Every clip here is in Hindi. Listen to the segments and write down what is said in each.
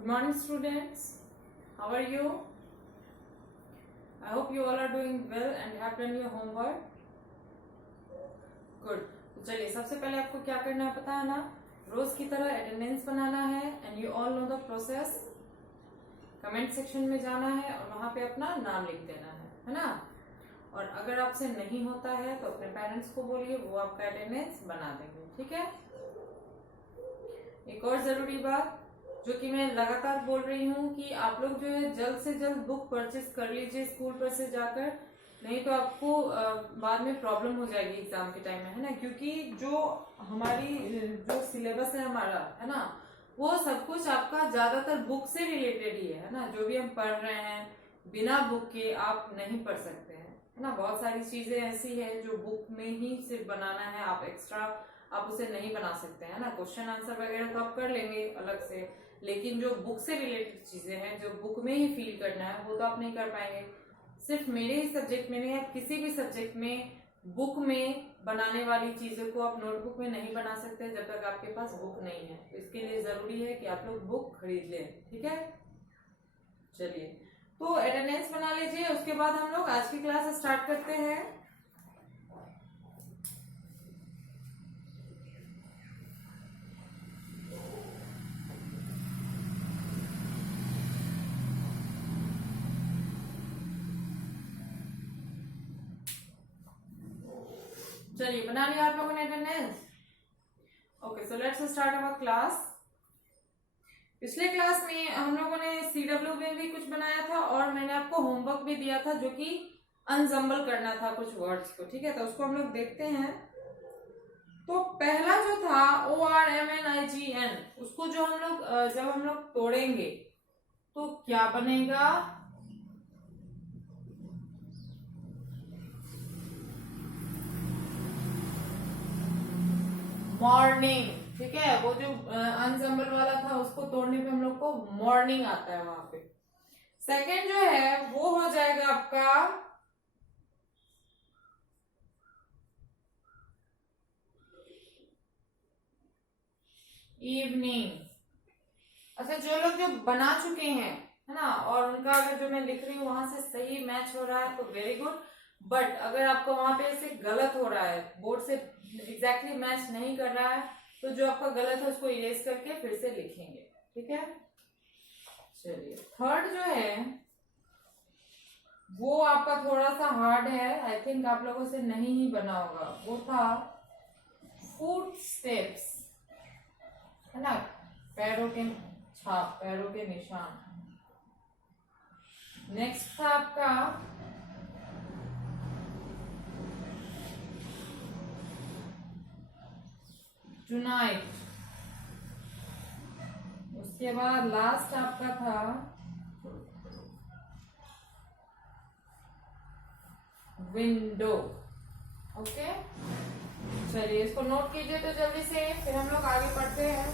Good morning, students. How are you? I hope you all are doing well and have done your homework. Good. तो चलिए सबसे पहले आपको क्या करना है पता है ना, रोज की तरह अटेंडेंस बनाना है and you all know the process. Comment section में जाना है और वहां पे अपना नाम लिख देना है ना. और अगर आपसे नहीं होता है तो अपने पेरेंट्स को बोलिए, वो आपका अटेंडेंस बना देंगे. ठीक है. एक और जरूरी बात जो कि मैं लगातार बोल रही हूँ कि आप लोग जो है जल्द से जल्द बुक परचेज कर लीजिए स्कूल पर से जाकर, नहीं तो आपको बाद में प्रॉब्लम हो जाएगी एग्जाम के टाइम में, है ना. क्योंकि जो हमारी जो सिलेबस है हमारा, है ना, वो सब कुछ आपका ज्यादातर बुक से रिलेटेड ही है ना. जो भी हम पढ़ रहे हैं बिना बुक के आप नहीं पढ़ सकते हैं, है ना. बहुत सारी चीजें ऐसी है जो बुक में ही सिर्फ बनाना है, आप एक्स्ट्रा आप उसे नहीं बना सकते हैं ना. क्वेश्चन आंसर वगैरह तो आप कर लेंगे अलग से, लेकिन जो बुक से रिलेटेड चीजें हैं जो बुक में ही फील करना है वो तो आप नहीं कर पाएंगे. सिर्फ मेरे ही सब्जेक्ट में नहीं, आप किसी भी सब्जेक्ट में बुक में बनाने वाली चीजों को आप नोटबुक में नहीं बना सकते जब तक आपके पास बुक नहीं है. तो इसके लिए जरूरी है कि आप लोग बुक खरीद लें. ठीक है. चलिए तो अटेंडेंस बना लीजिए, उसके बाद हम लोग आज की क्लास स्टार्ट करते हैं. चलिए बना लिया आप लोगों ने attendance. Okay, so let's start our class. पिछले क्लास में हम लोगों ने CW में भी कुछ बनाया था और मैंने आपको होमवर्क भी दिया था जो कि अनजम्बल करना था कुछ वर्ड्स को. ठीक है, तो उसको हम लोग देखते हैं. तो पहला जो था ORMNIGN, उसको जो हम लोग जब हम लोग तोड़ेंगे तो क्या बनेगा? मॉर्निंग. ठीक है, वो जो अनजम्बल वाला था उसको तोड़ने पे हम लोग को मॉर्निंग आता है वहां पे. सेकंड जो है वो हो जाएगा आपका इवनिंग. अच्छा, जो लोग जो बना चुके हैं, है ना, और उनका अगर जो मैं लिख रही हूँ वहां से सही मैच हो रहा है तो वेरी गुड. बट अगर आपको वहां पे ऐसे गलत हो रहा है, बोर्ड से एग्जैक्टली मैच नहीं कर रहा है, तो जो आपका गलत है उसको इरेज करके फिर से लिखेंगे. ठीक है. चलिए थर्ड जो है वो आपका थोड़ा सा हार्ड है, आई थिंक आप लोगों से नहीं ही बना होगा. वो था फुट स्टेप्स, है ना, पैरों के छाप, पैरों के निशान. नेक्स्ट था आपका टुनाइट. उसके बाद लास्ट आपका था विंडो. ओके, चलिए इसको नोट कीजिए तो जल्दी से, फिर हम लोग आगे पढ़ते हैं.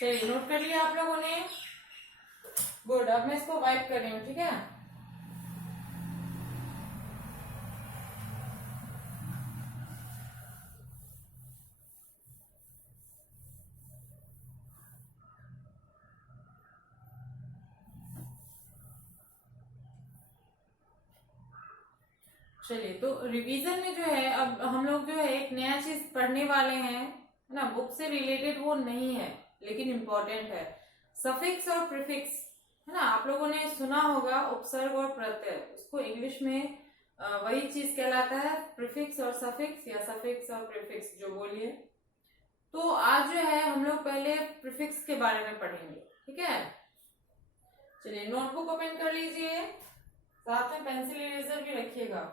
चलिए नोट कर लिया आप लोगों ने। गुड, अब मैं इसको वाइप कर रही हूँ, ठीक है। चलिए, तो रिवीजन में जो है अब हम लोग जो है एक नया चीज पढ़ने वाले हैं, है ना। बुक से रिलेटेड वो नहीं है लेकिन इम्पोर्टेंट है, सफिक्स और प्रीफिक्स, है ना। आप लोगों ने सुना होगा उपसर्ग और प्रत्यय, उसको इंग्लिश में वही चीज कहलाता है, प्रीफिक्स और सफिक्स या सफिक्स और प्रीफिक्स, जो बोलिए। तो आज जो है हम लोग पहले प्रीफिक्स के बारे में पढ़ेंगे, ठीक है। चलिए नोटबुक ओपन कर लीजिए, साथ में पेंसिल इरेजर भी रखिएगा।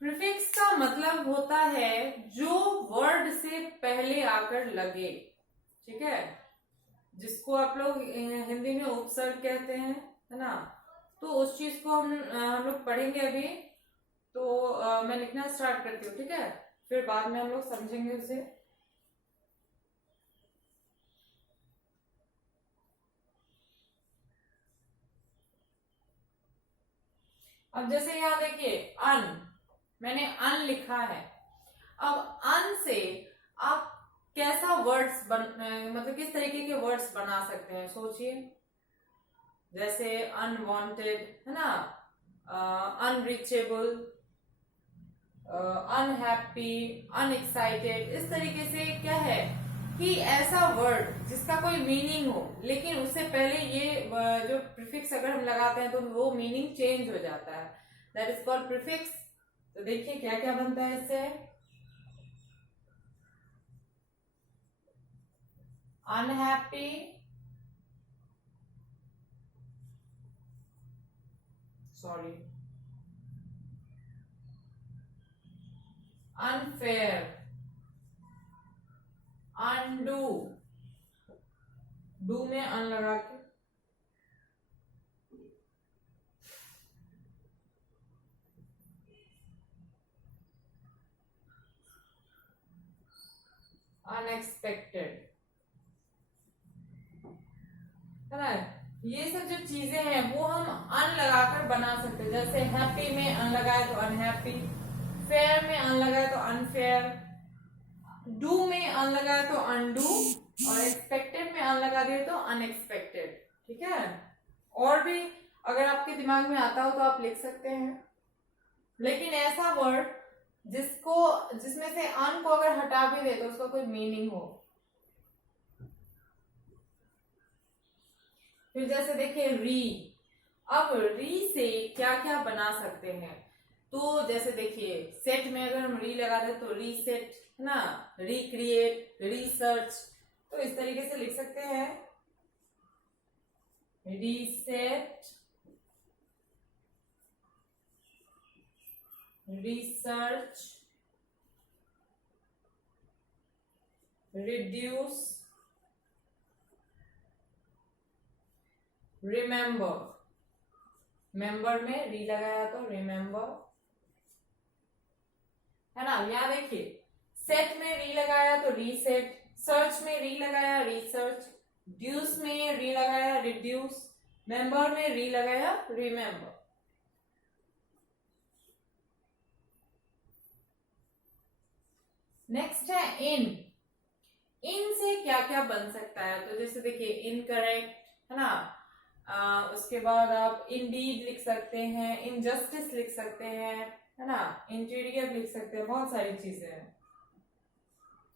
प्रीफिक्स का मतलब होता है जो वर्ड से पहले आकर लगे, ठीक है, जिसको आप लोग हिंदी में उपसर्ग कहते हैं, है ना। तो उस चीज को हम लोग पढ़ेंगे अभी। तो मैं लिखना स्टार्ट करती हूँ, ठीक है, फिर बाद में हम लोग समझेंगे उसे। अब जैसे यहाँ देखिए अन, मैंने अन लिखा है। अब अन से आप कैसा वर्ड्स मतलब किस तरीके के वर्ड्स बना सकते हैं, सोचिए। जैसे अनवांटेड, है ना, अनरीचेबल, अनहैप्पी, अनएक्साइटेड, इस तरीके से क्या है कि ऐसा वर्ड जिसका कोई मीनिंग हो लेकिन उससे पहले ये जो प्रीफिक्स अगर हम लगाते हैं तो वो मीनिंग चेंज हो जाता है, दैट इज कॉल्ड प्रीफिक्स। तो देखिए क्या क्या बनता है इससे। Unhappy, sorry, unfair, undo, do में अन लगा के, अनएक्सपेक्टेड, है ना। ये सब जो चीजें हैं वो हम अन लगाकर बना सकते हैं। जैसे हैप्पी में अन लगाए तो अनहैप्पी, फेयर में अन लगाए तो अनफेयर, डू में अन लगाए तो अनडू, और एक्सपेक्टेड में अन लगा दिए तो अनएक्सपेक्टेड, ठीक है। और भी अगर आपके दिमाग में आता हो तो आप लिख सकते हैं, लेकिन ऐसा वर्ड जिसमें से अन को अगर हटा भी दे तो उसका कोई मीनिंग हो। फिर जैसे देखिए री, अब री से क्या क्या बना सकते हैं। तो जैसे देखिए सेट में अगर हम री लगा दें तो रीसेट, है ना, रिक्रिएट, रिसर्च, तो इस तरीके से लिख सकते हैं। Reset, research, reduce, remember, member में री लगाया तो रिमेंबर, है ना। यहाँ देखिए सेट में री लगाया तो रीसेट, सर्च में री लगाया रिसर्च, ड्यूस में री लगाया रिड्यूस, मेंबर में री लगाया रिमेंबर। नेक्स्ट है इन, इन से क्या क्या बन सकता है। तो जैसे देखिए इनकरेक्ट, है ना, उसके बाद आप इंडीड लिख सकते हैं, इनजस्टिस लिख सकते हैं, है ना, इंटीरियर लिख सकते हैं, बहुत सारी चीजें हैं।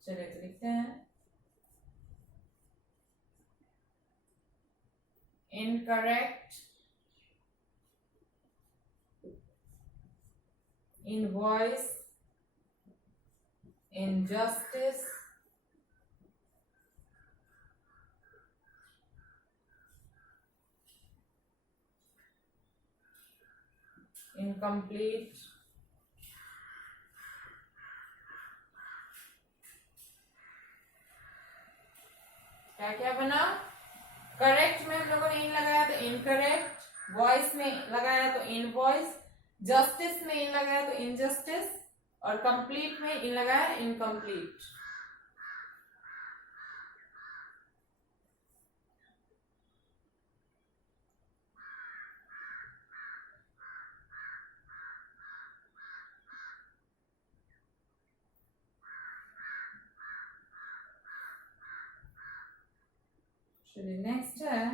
चलिए तो लिखते हैं इनकरेक्ट, इनवॉइस, इनजस्टिस, इनकम्प्लीट, क्या क्या बना। करेक्ट में हम लोगों ने इन लगाया तो इनकरेक्ट, वॉइस में लगाया तो इनवॉइस, जस्टिस में इन लगाया तो इनजस्टिस, और कंप्लीट में इन लगाया इनकम्प्लीट। चलिए नेक्स्ट है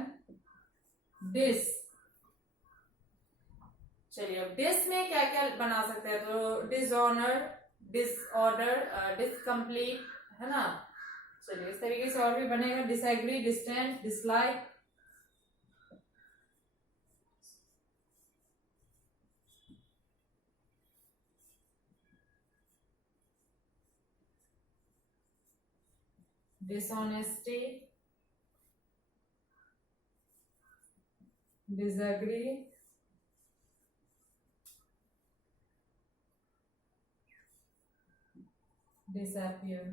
डिस। चलिए अब डिस में क्या क्या बना सकते हैं, तो डिसऑनर, डिसऑर्डर, डिसकम्प्लीट, है ना। चलिए इस तरीके से और भी बनेगा, disagree, distant, dislike. Dishonesty, disagree, disappear.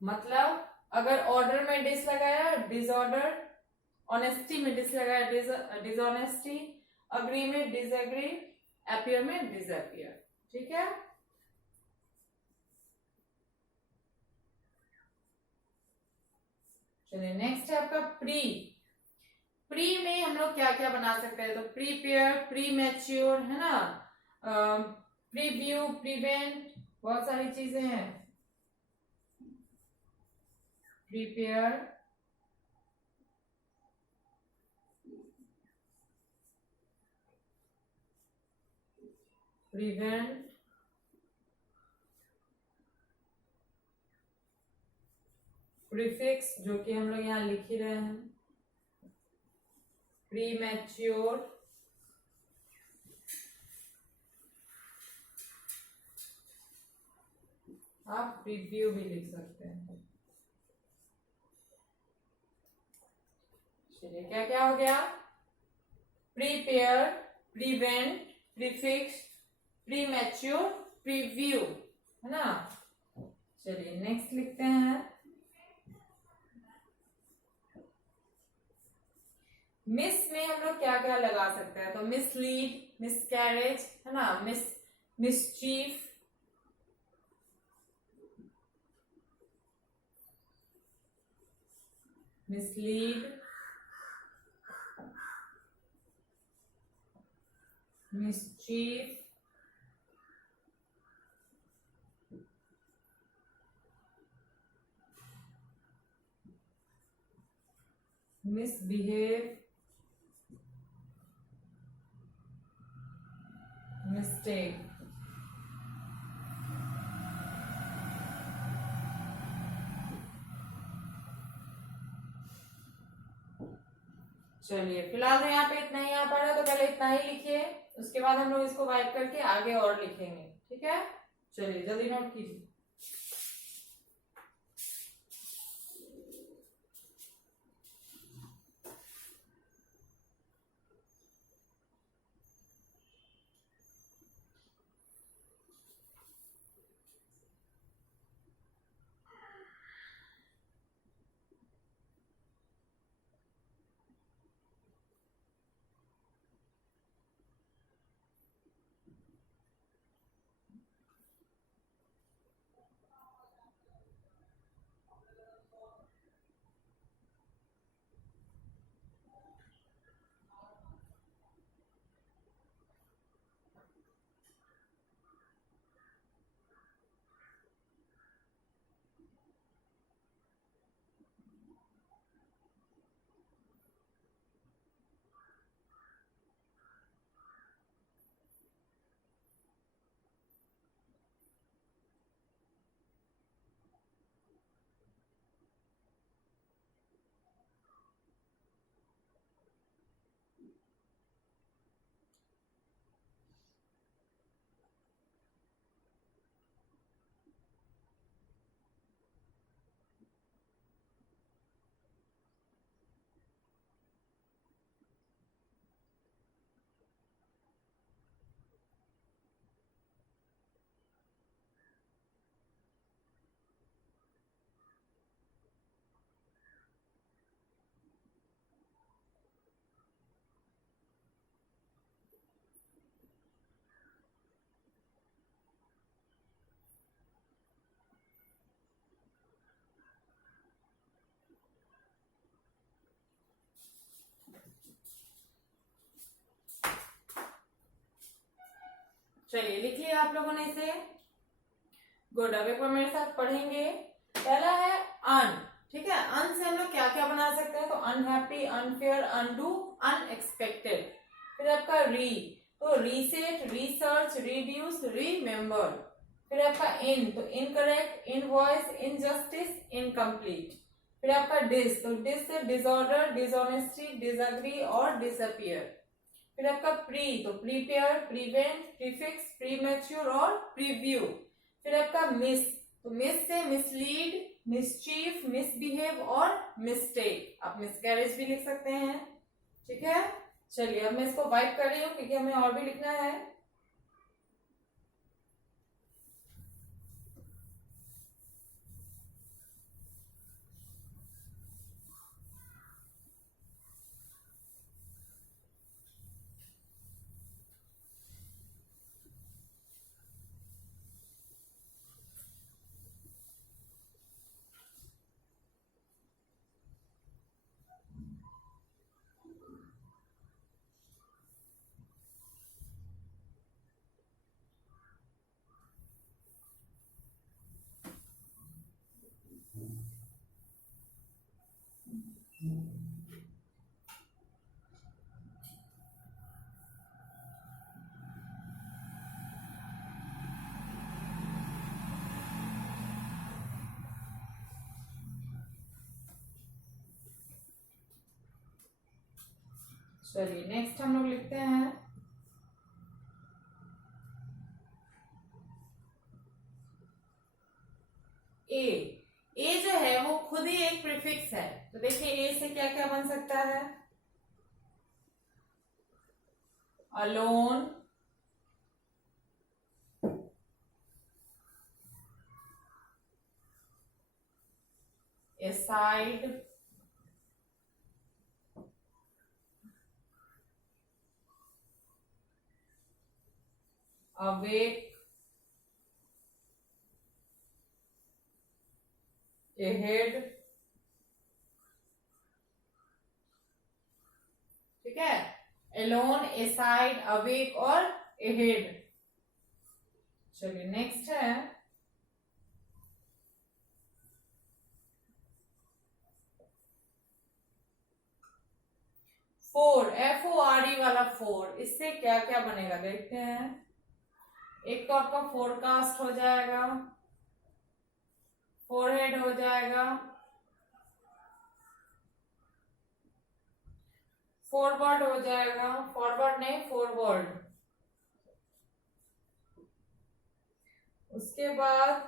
मतलब अगर ऑर्डर में डिस लगाया डिसऑर्डर, ऑनेस्टी में डिस लगाया डिसऑनेस्टी, अग्री में डिसएग्री, एपियर में डिसअपियर। ठीक है। चलिए नेक्स्ट है आपका प्री। प्री में हम लोग क्या क्या बना सकते हैं, तो प्रीपेयर, प्री मैच्योर, है ना, प्रीव्यू, प्रिवेंट, बहुत सारी चीजें हैं। प्रीपेयर, प्रिवेंट, प्रीफिक्स जो कि हम लोग यहाँ लिख ही रहे हैं, प्री मैच्योर, आप प्रीव्यू भी लिख सकते हैं। चलिए क्या क्या हो गया, prepare, prevent, prefix, pre mature, preview, है ना। चलिए नेक्स्ट लिखते हैं मिस में हम लोग क्या क्या लगा सकते हैं, तो मिसलीड, मिसकैरेज, है ना, mischief, mislead, mischief, misbehave, mistake. चलिए फिलहाल तो यहाँ पे इतना ही आ पा रहा है, तो पहले इतना ही लिखिए, उसके बाद हम लोग इसको वाइप करके आगे और लिखेंगे। ठीक है, चलिए जल्दी नोट कीजिए। चलिए लिख लिया आप लोगों ने इसे। गुड। अब एक बार मेरे साथ पढ़ेंगे। पहला है अन। ठीक है, अन से हम लोग क्या क्या बना सकते हैं? तो अनहैप्पी, अनफेयर, अनडू, अनएक्सपेक्टेड। फिर आपका री, तो रीसेट, रिसर्च, रिड्यूस, रिमेम्बर। फिर आपका इन, तो इनकरेक्ट, इनवॉइस, इनजस्टिस, इनकम्प्लीट। फिर आपका डिस, तो डिस से डिसऑर्डर, डिसऑनेस्टी, डिसएग्री और डिसअपियर। फिर आपका प्री, तो प्रीपेयर, प्रिवेंट, प्रीफिक्स, प्रीमेच्योर और प्रीव्यू। फिर आपका मिस, तो मिस से मिसलीड, मिसचीफ, मिसबिहेव और मिस्टेक। आप मिसकैरेज भी लिख सकते हैं। ठीक है, चलिए अब मैं इसको वाइप कर रही हूँ क्योंकि हमें और भी लिखना है। चलिए नेक्स्ट हम लोग लिखते हैं ए। ए जो है वो खुद ही एक प्रीफिक्स है, तो देखिए ए से क्या क्या बन सकता है? Alone, aside, awake, ahead। ठीक है, alone, aside, awake और ahead। चलिए नेक्स्ट है फोर, FORE वाला फोर। इससे क्या क्या बनेगा देखते हैं। एक तो आपका फोरकास्ट हो जाएगा, फोरहेड हो जाएगा, फॉरवर्ड हो जाएगा, फॉरवर्ड नहीं फॉरवर्ड। उसके बाद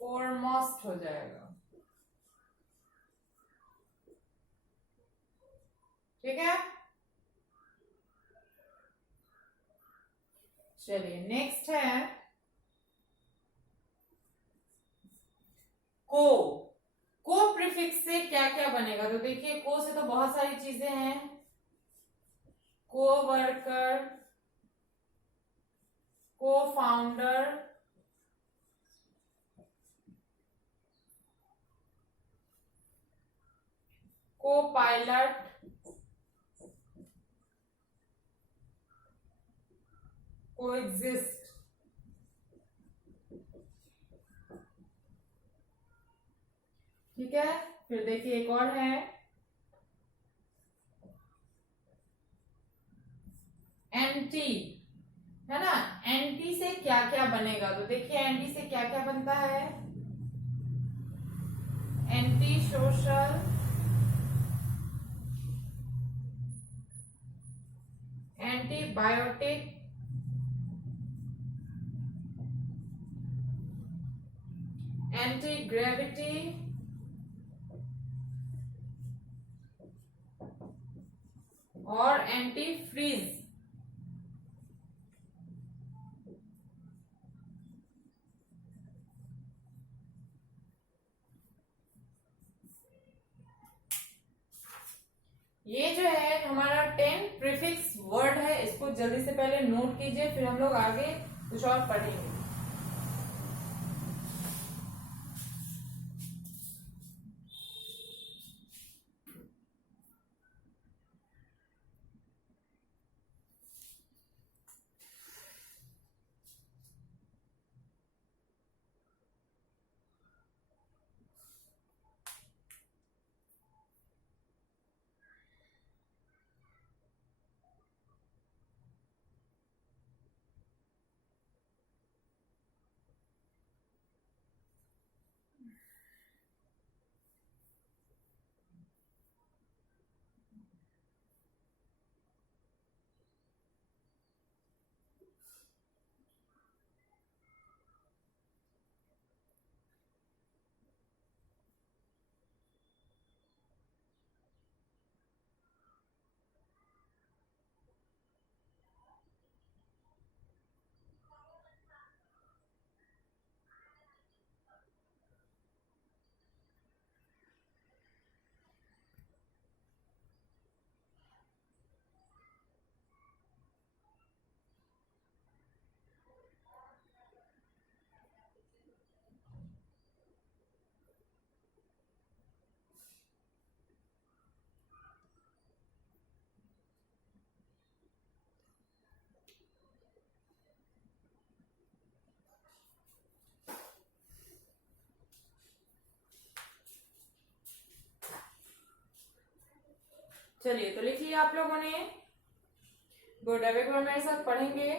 फोरमोस्ट हो जाएगा। ठीक है, चलिए नेक्स्ट है को। को प्रीफिक्स से क्या क्या बनेगा? तो देखिए को से तो बहुत सारी चीजें हैं। को वर्कर, को फाउंडर, को पायलट, को एग्जिस्ट। ठीक है, फिर देखिए एक और है एंटी, है ना। एंटी से क्या क्या बनेगा? तो देखिए एंटी से क्या क्या बनता है? Anti social, antibiotic, anti gravity और एंटी फ्रीज। ये जो है हमारा 10 प्रीफिक्स वर्ड है, इसको जल्दी से पहले नोट कीजिए, फिर हम लोग आगे कुछ और पढ़ेंगे। चलिए तो लिख लिया आप लोगों ने। गुड, अब एक बार मेरे साथ पढ़ेंगे।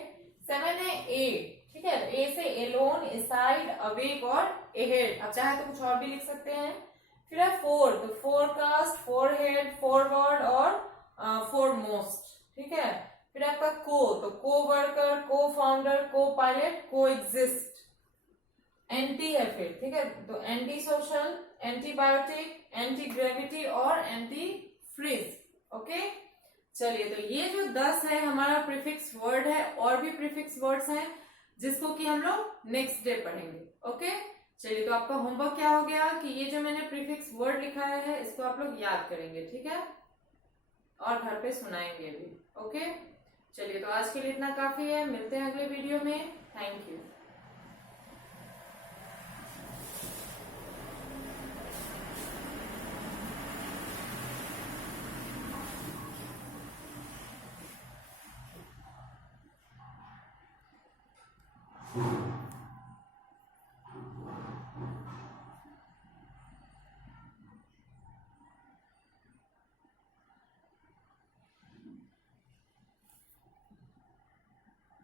7 है ए, ठीक है, ए से एलोन, एसाइड, अवेक और एहेड। अब चाहे तो कुछ और भी लिख सकते हैं। फिर है 4, तो फोरकास्ट, फोरहेड, फॉरवर्ड और फोरमोस्ट, ठीक है। फिर आपका तो को वर्कर, को फाउंडर, को पायलट, को एग्जिस्ट। एंटी है फिर, ठीक है, तो anti social, antibiotic, anti gravity और एंटी फ्रीज। ओके, चलिए तो ये जो 10 है हमारा प्रीफिक्स वर्ड है, और भी प्रीफिक्स वर्ड्स हैं जिसको कि हम लोग नेक्स्ट डे पढ़ेंगे। ओके, चलिए तो आपका होमवर्क क्या हो गया कि ये जो मैंने प्रीफिक्स वर्ड लिखाया है इसको आप लोग याद करेंगे, ठीक है, और घर पे सुनाएंगे भी। ओके, चलिए तो आज के लिए इतना काफी है, मिलते हैं अगले वीडियो में। Thank you.